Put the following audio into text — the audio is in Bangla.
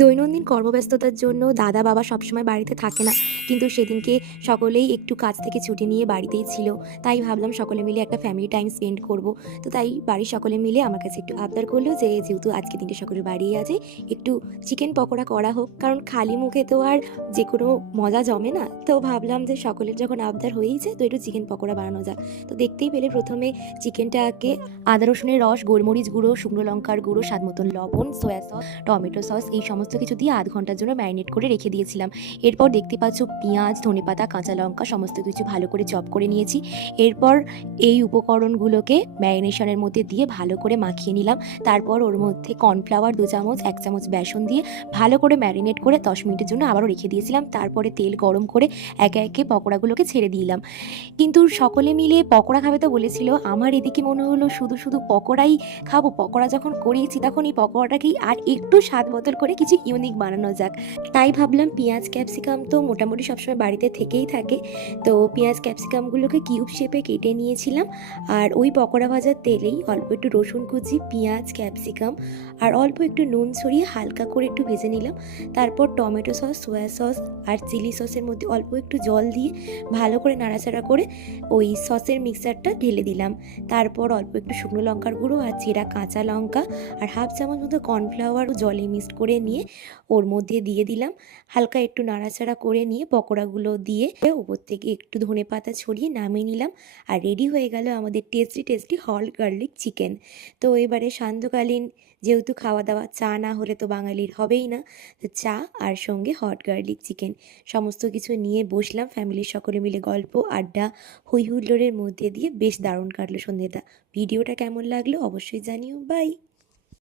দৈনন্দিন কর্মব্যস্ততার জন্য দাদা বাবা সবসময় বাড়িতে থাকে না, কিন্তু সেদিনকে সকলেই একটু কাজ থেকে ছুটি নিয়ে বাড়িতেই ছিল। তাই ভাবলাম সকলে মিলে একটা ফ্যামিলি টাইম স্পেন্ড করব। তো তাই বাড়ির সকলে মিলে আমার কাছে একটু আবদার করলো যে যেহেতু আজকে দিনটা সকলে বাড়িই আছে, একটু চিকেন পকোড়া করা হোক, কারণ খালি মুখে তো আর যে কোনো মজা জমে না। তো ভাবলাম যে সকলের যখন আবদার হয়েইছে তো একটু চিকেন পকোড়া বানানো যাক। তো দেখতেই পেলে প্রথমে চিকেনটাকে আদা রসুনের রস, গোলমরিচ গুঁড়ো, শুকনো লঙ্কার গুঁড়ো, স্বাদ মতন লবণ, সয়া সস, টমেটো সস এই সমস্ত কিছু দিয়ে আধ ঘন্টার জন্য ম্যারিনেট করে রেখে দিয়েছিলাম। এরপর দেখতে পাচ্ছ পেঁয়াজ, ধনেপাতা, কাঁচা লঙ্কা সমস্ত কিছু ভালো করে চপ করে নিয়েছি। এরপর এই উপকরণগুলোকে ম্যারিনেশনের মধ্যে দিয়ে ভালো করে মাখিয়ে নিলাম। তারপর ওর মধ্যে কর্নফ্লাওয়ার 2 চামচ, 1 চামচ বেসন দিয়ে ভালো করে ম্যারিনেট করে 10 মিনিটের জন্য আবারও রেখে দিয়েছিলাম। তারপরে তেল গরম করে একে একে পকোড়াগুলোকে ছেড়ে দিলাম। কিন্তু সকলে মিলে পকোড়া খাবে তো বলেছিল, আমার এদিকে মনে হলো শুধু শুধু পকোড়াই খাবো। পকোড়া যখন করিয়েছি তখন এই পকোড়াটাকেই আর একটু স্বাদ বদল করে কিছু ইউনিক বানানো যাক। তাই ভাবলাম পেঁয়াজ ক্যাপসিকাম তো মোটামুটি সবসময় বাড়িতে থেকেই থাকে, তো পেঁয়াজ ক্যাপসিকামগুলোকে কিউব শেপে কেটে নিয়েছিলাম। আর ওই পকোড়া ভাজার তেলেই অল্প একটু রসুন কুচি, পেঁয়াজ, ক্যাপসিকাম আর অল্প একটু নুন ছড়িয়ে হালকা করে একটু ভেজে নিলাম। তারপর টমেটো সস, সয়া সস আর চিলি সসের মধ্যে অল্প একটু জল দিয়ে ভালো করে নাড়াচাড়া করে ওই সসের মিক্সারটা ঢেলে দিলাম। তারপর অল্প একটু শুকনো লঙ্কার গুঁড়ো আর চেরা কাঁচা লঙ্কা আর হাফ চামচ মতো কর্নফ্লাওয়ার জলে মিক্সড করে নিয়ে ওর মধ্যে দিয়ে দিলাম। হালকা একটু নাড়াচাড়া করে নিয়ে পকোড়াগুলো দিয়ে উপর থেকে একটু ধনেপাতা ছড়িয়ে নামিয়ে নিলাম। আর রেডি হয়ে গেল আমাদের tasty tasty hot garlic chicken. তো এবারে সান্ধ্যকালীন যেহেতু খাওয়া দাওয়া, চা না হলে তো বাঙালির হবেই না, তো চা আর সঙ্গে হট গার্লিক চিকেন সমস্ত কিছু নিয়ে বসলাম। ফ্যামিলির সকলে মিলে গল্প আড্ডা হই হুল্লোড়ের মধ্যে দিয়ে বেশ দারুণ কাটলো সন্ধ্যেটা। ভিডিওটা কেমন লাগলো অবশ্যই জানিও। বাই।